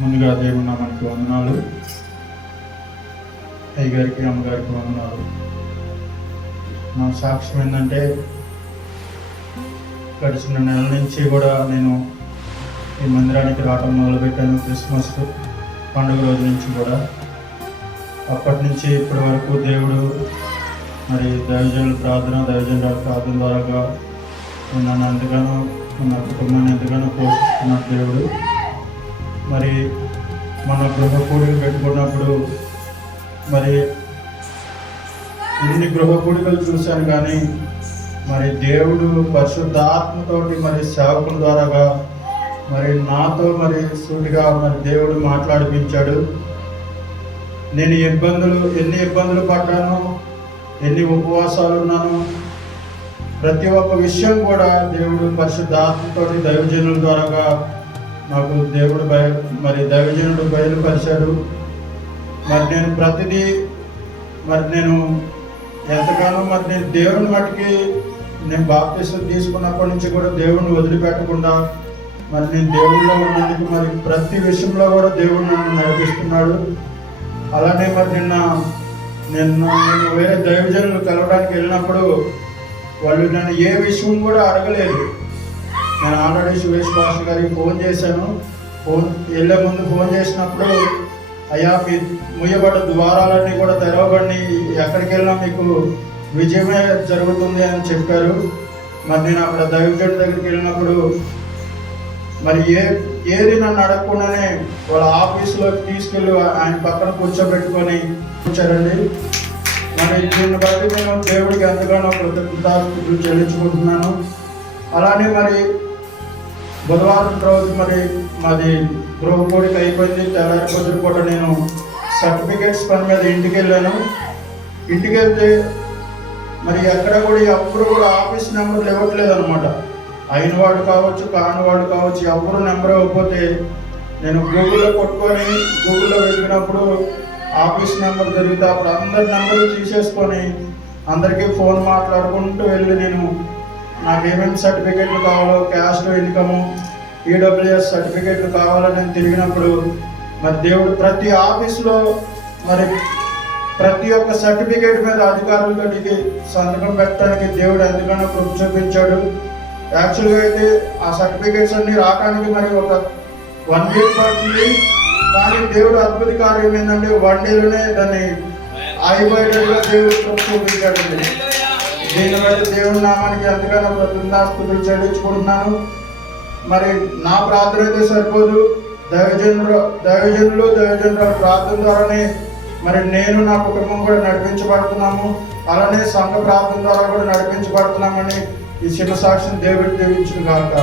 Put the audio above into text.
ముందుగా దేవుని నామానికి వందనాలు. అయ్యగారికి అమ్మగారికి వందనాలు. నా సాక్ష్యం ఏంటంటే, గడిచిన నెల నుంచి కూడా నేను ఈ మందిరానికి రావటం మొదలుపెట్టాను. క్రిస్మస్ పండుగ రోజు నుంచి కూడా. అప్పటి నుంచి ఇప్పటి వరకు దేవుడు మరి దైవజనుల ప్రార్థన ద్వారా నన్ను ఎంతగానో నా కుటుంబాన్ని ఎంతగానో పోషిస్తున్న దేవుడు. మరి మన గృహ కూడికలు పెట్టుకున్నప్పుడు మరి ఇన్ని గృహ కూడికలు చూశాను, కానీ మరి దేవుడు పరిశుద్ధాత్మతోటి మరి సేవకుల ద్వారాగా మరి నాతో మరి సూటిగా మరి దేవుడు మాట్లాడిపించాడు. నేను ఎన్ని ఇబ్బందులు పడ్డాను, ఎన్ని ఉపవాసాలు ఉన్నాను, ప్రతి ఒక్క విషయం కూడా దేవుడు పరిశుద్ధాత్మతోటి దైవజనుల ద్వారాగా నాకు దేవుడు దైవజనుడు బయలుపరిచాడు. మరి నేను ప్రతిదీ నేను ఎంతగానో నేను దేవుని మట్టికి నేను బాప్తిసం తీసుకున్నప్పటి నుంచి కూడా దేవుడిని వదిలిపెట్టకుండా నేను దేవుడిలో ఉన్నందుకు మరి ప్రతి విషయంలో కూడా దేవుడు నన్ను నడిపిస్తున్నాడు. అలానే నేను వేరే దైవజనులు కలవడానికి వెళ్ళినప్పుడు వాళ్ళు నన్ను ఏ విషయం కూడా అడగలేదు. నేను ఆల్రెడీ సురేష్ భాష గారికి ఫోన్ చేశాను. వెళ్ళే ముందు ఫోన్ చేసినప్పుడు, అయ్యా మీ ముయ్యబడ్డ ద్వారాలన్నీ కూడా తెరవబడి ఎక్కడికి వెళ్ళినా మీకు విజయమే జరుగుతుంది అని చెప్పారు. మరి నేను అక్కడ దైవజనుడి దగ్గరికి వెళ్ళినప్పుడు మరి ఏది నన్ను అడగకుండానే వాళ్ళ ఆఫీసులోకి తీసుకెళ్ళి ఆయన పక్కన కూర్చోబెట్టుకొని కూర్చారండి. మరి దీన్ని బట్టి నేను దేవుడికి ఎంతగానో కృతజ్ఞతాస్తుతులు చెల్లించుకుంటున్నాను. అలానే మరి బుధవారం రోజు మాది గృహ కూడిక అయిపోయింది. తెల్లారి పొద్దున పూట నేను సర్టిఫికేట్స్ పని మీద ఇంటికి వెళ్ళాను. ఇంటికి వెళ్తే మరి ఎక్కడ కూడా ఎప్పుడు కూడా ఆఫీస్ నెంబర్లు ఇవ్వట్లేదు అనమాట. అయిన వాడు కావచ్చు, కాని వాడు కావచ్చు, ఎవరు నెంబర్ ఇవ్వకపోతే నేను గూగుల్లో వెతికినప్పుడు ఆఫీస్ నెంబర్ దొరికితే అప్పుడు అందరి నెంబర్లు తీసేసుకొని అందరికీ ఫోన్ మాట్లాడుకుంటూ వెళ్ళి నాకేమేమి సర్టిఫికేట్లు కావాలో, క్యాస్ట్ ఇన్కము, ఈడబ్ల్యూఎస్ సర్టిఫికేట్లు కావాలని నేను తిరిగినప్పుడు మరి దేవుడు ప్రతి ఆఫీస్లో ప్రతి ఒక్క సర్టిఫికేట్ మీద అధికారులతోటికి సంతకం పెట్టడానికి దేవుడు ఎంతగానో కృప చూపించాడు. యాక్చువల్గా అయితే ఆ సర్టిఫికేట్స్ అన్ని రావడానికి ఒక 1 వీక్ పడుతుంది. కానీ దేవుడు అద్భుత కార్యం ఏంటంటే 1 డేలోనే దాన్ని ఆగిపోయేటట్టుగా దేవుడు కృప చూపించాడండి. దీని బట్టి దేవుడి నామానికి ఎంతగానో కృతజ్ఞతాస్తుతులు చెల్లించుకుంటున్నాను. మరి నా ప్రార్థన అయితే సరిపోదు. దైవజనుల ప్రార్థన ద్వారానే నేను నా కుటుంబం కూడా నడిపించబడుతున్నాము. అలానే సంఘ ప్రార్థన ద్వారా కూడా నడిపించబడుతున్నామని ఈ చిన్న సాక్ష్యం దేవుడు దీవించును గాక.